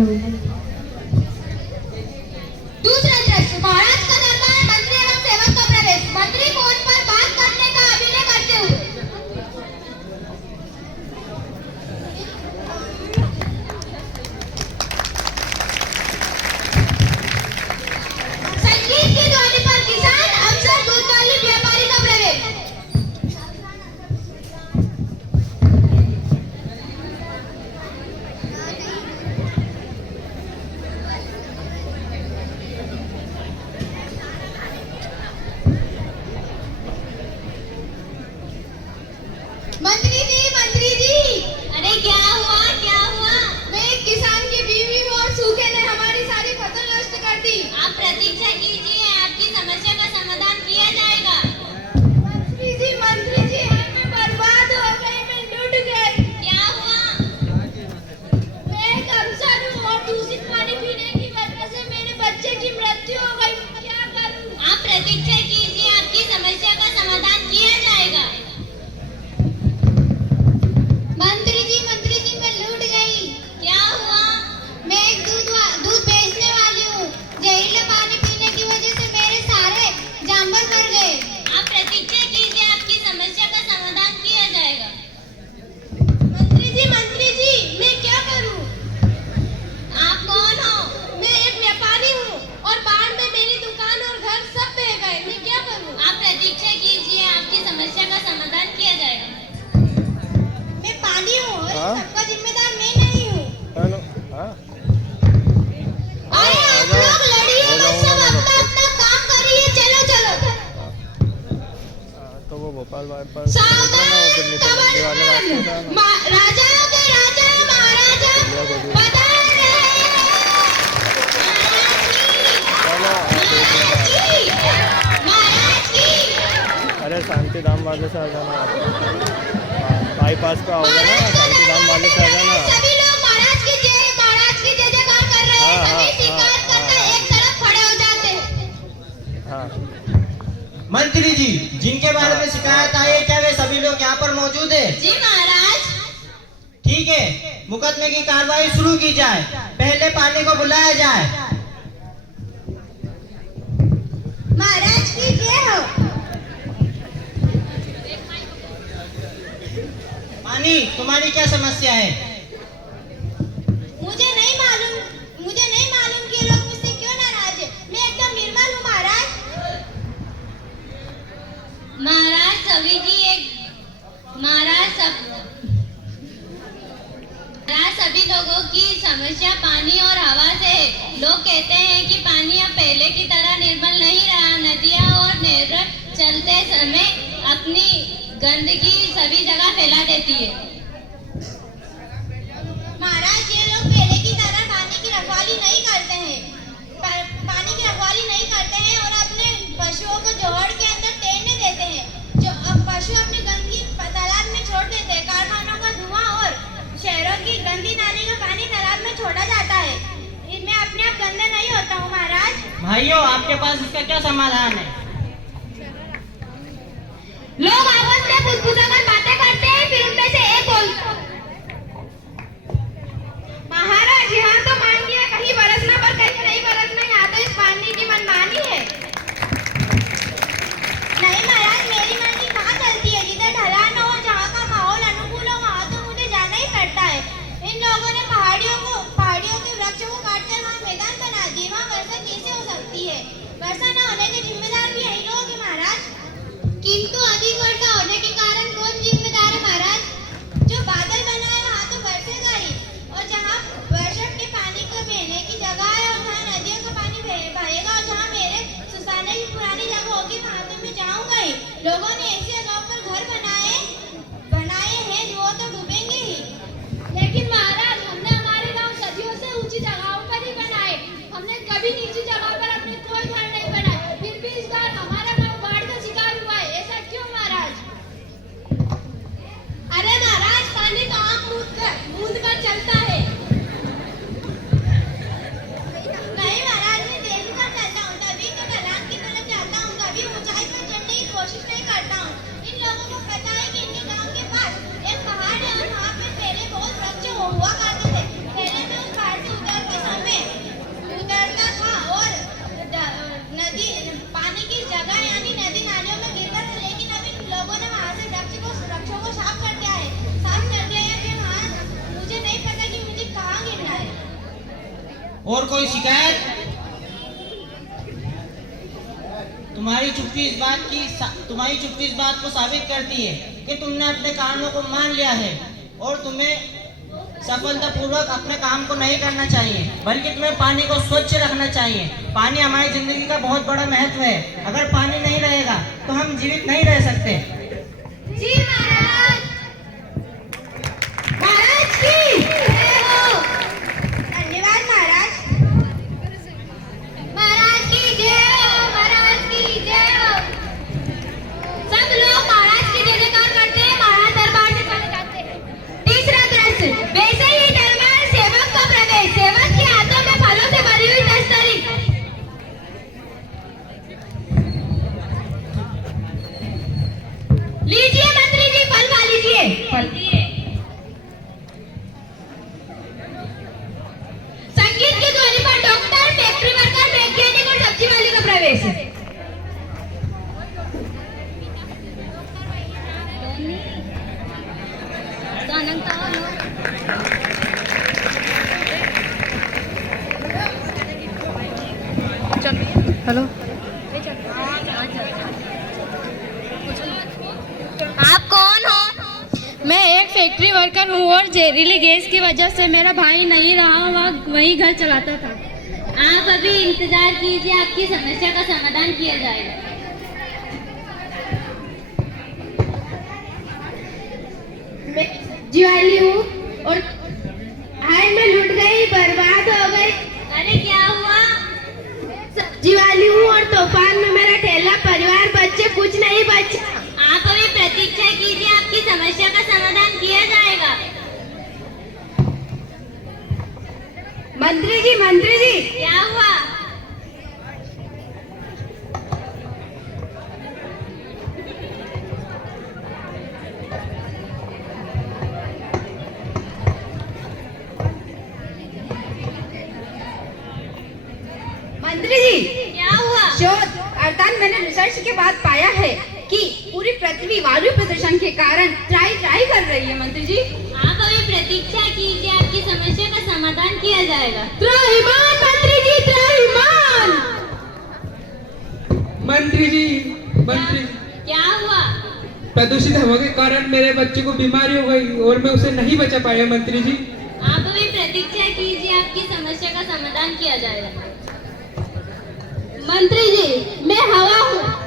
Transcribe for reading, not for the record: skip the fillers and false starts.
हूँ। दूसरा दृश्य, महाराज का दरबार, मंत्री एवं सेवक का प्रवेश। मंत्री फोन पर बात करने का अभिनय करते हुए। संगीत की ध्वनि पर किसान, अफसर, दूध वाले व्यापारी का प्रवेश। मंत्री जी, अरे क्या हुआ क्या हुआ? मैं एक किसान की बीवी हूँ और सूखे ने हमारी सारी फसल नष्ट कर दी। आप प्रतीक्षा कीजिए, आपकी समस्या का समाधान किया जाएगा। मंत्री जी, मैं बर्बाद हो गई, मैं लुट गई। क्या हुआ? मैं एक अफसर हूँ और दूषित पानी पीने की वजह से मेरे बच्चे की मृत्यु हो गई। क्या करूँ? आप प्रतीक्षा कीजिए, आपकी समस्या का समाधान किया जाएगा। मंत्री जी, मैं लूट गई। क्या हुआ? मैं एक दूध बेचने वाली हूँ। जहरीला पानी पीने की वजह से मेरे सारे जानवर मर गए। आप प्रतीक्षा कीजिए, आपकी समस्या का समाधान किया जाएगा। मंत्री जी, मैं क्या करूँ? आप कौन हो? मैं एक व्यापारी हूँ और बाढ़ में मेरी दुकान और घर सब बह गए। मैं क्या करूँ? आप प्रतीक्षा कीजिए, आपकी समस्या का समाधान किया जाएगा। मैं पानी हूँ और सबका जिम्मेदार मैं नहीं हूँ। अरे आप लोग लड़िए मत, सब अपना काम करिए। चलो। तो वो भोपाल वाले सावधान, राजाओं के राजा महाराजा बता रहे महाराज की। अरे शांति धाम वाले से आ जाना, बाईपास पे होगा ना, शांति धाम वाले से आ जाना। सभी लोग महाराज की जय जयकार कर रहे हैं। सभी शिकार करके एक तरफ खड़े हो जाते हैं। हाँ, मंत्री जी, जिनके बारे में शिकायत आई है, क्या वे सभी लोग यहाँ पर मौजूद है? जी महाराज। ठीक है, मुकदमे की कार्रवाई शुरू की जाए। पहले पानी को बुलाया जाए। महाराज की जय हो। पानी, तुम्हारी क्या समस्या है? मुझे नहीं मालूम कि ये लोग मुझसे क्यों नाराज है। मैं एकदम निर्मल हूँ महाराज। सभी लोगों की समस्या पानी और हवा से है। लोग कहते हैं कि पानी अब पहले की तरह निर्मल नहीं रहा। नदियाँ और नहरें चलते समय अपनी गंदगी सभी जगह फैला देती है। महाराज, ये लोग पहले की तरह पानी की रखवाली नहीं करते हैं और अपने पशुओं को जोहड़ के अंदर तैरने देते हैं। जो पशु अपनी गंदगी तालाब में छोड़ देते हैं। कारखानों का धुआं और शहरों की गंदी नाली का पानी तालाब में छोड़ा जाता है। मैं अपने आप गंदा नहीं होता हूँ महाराज। भाइयों, आपके पास इसका क्या समाधान है? लोग आपस में फुसफुसाकर बातें करते हैं, फिर उनमें से एक बोलता, महाराज यहाँ तो मान लिया कहीं बरसना पर कहीं नहीं बरसना, यहाँ तो इस पानी की मनमानी है। नहीं महाराज, मेरी मर्जी कहाँ चलती है? जिधर ढलान हो, जहाँ का माहौल अनुकूल हो, वहाँ तो मुझे जाना ही पड़ता है। इन लोगों ने पहाड़ियों के वृक्षों को काटकर वहाँ मैदान बना दिए। वहाँ वर्षा कैसे हो सकती है? वर्षा न होने के जिम्मेदार भी यही लोग हैं महाराज। किंतु अधिक वर्षा होने के कारण कौन जिम्मेदार है महाराज? जो बादल बना है वहाँ तो बरसेगा ही, और जहाँ वर्षा के पानी को बहने की जगह है और जहाँ नदियों का पानी बहेगा और जहाँ मेरे सुसाने की पुरानी जगह होगी वहाँ तो मैं जाऊँगा ही। लोगों ने ऐसे जगह पर घर बनाए हैं वो तो डूबेंगे ही। लेकिन महाराज, हमने हमारे गाँव सदियों से ऊंची जगहों पर ही बनाए। हमने कभी नीची जगह पर अपने कोई घर नहीं बनाए। फिर भी इस बार हमारा गाँव बाढ़ का शिकार हुआ है। ऐसा क्यों महाराज? अरे महाराज, पानी तो आँख मूंद कर चलता है। नहीं महाराज, मैं देख कर चलता हूँ। तभी तो ढलान की तरफ जाता हूँ, कभी ऊंचाई पर चढ़ने की कोशिश नहीं करता हूँ। और कोई शिकायत? तुम्हारी चुप्पी इस बात को साबित करती है कि तुमने अपने कामों को मान लिया है और तुम्हें सफलतापूर्वक अपने काम को नहीं करना चाहिए, बल्कि तुम्हें पानी को स्वच्छ रखना चाहिए। पानी हमारी जिंदगी का बहुत बड़ा महत्व है। अगर पानी नहीं रहेगा तो हम जीवित नहीं रह सकते। जी महाराज। महाराज की जय हो। धन्यवाद महाराज। महाराज की जय हो। महाराज की जय हो। सब लोग महाराज की जय जयकार करते हैं, महाराज दरबार से चले जाते हैं। तीसरा दृश्य, वैसे ही दरबार सेवक का प्रवेश, सेवक के हाथों में फलों से भरी हुई दस्तरी। लीजिए मंत्री जी, फल खा लीजिए। संगीत की ध्वनि पर डॉक्टर, फैक्ट्री वर्कर, वैज्ञानिक और सब्जी वाले का प्रवेश। हेलो, आप कौन हो? मैं एक फैक्ट्री वर्कर हूँ और जहरीली गैस की वजह से मेरा भाई नहीं रहा, वह वही घर चलाता था। आप अभी इंतजार कीजिए, आपकी समस्या का समाधान किया जाएगा। मैं सब्जी वाली हूँ और आज मैं लुट गई, बर्बाद हो गई। अरे क्या हुआ? सब्जी वाली हूँ और तूफान में मेरा ठेला, परिवार, बच्चे कुछ नहीं बचा। आप अभी प्रतीक्षा कीजिए, आपकी समस्या का समाधान किया जाएगा। मंत्री जी क्या हुआ? मंत्री जी, क्या हुआ? शोध अर्थात मैंने रिसर्च के बाद पाया है कि पूरी पृथ्वी वायु प्रदूषण के कारण त्राही कर रही है। मंत्री जी, आप अभी प्रतीक्षा कीजिए, आपकी समस्या का समाधान किया जाएगा। त्राहिमाम मंत्री जी, त्राहिमाम। मंत्री जी, क्या हुआ? प्रदूषित हवा के कारण मेरे बच्चे को बीमारी हो गई और मैं उसे नहीं बचा पाया। मंत्री जी, आप अभी प्रतीक्षा कीजिए, आपकी समस्या का समाधान किया जाएगा। मंत्री जी, मैं हवा हूँ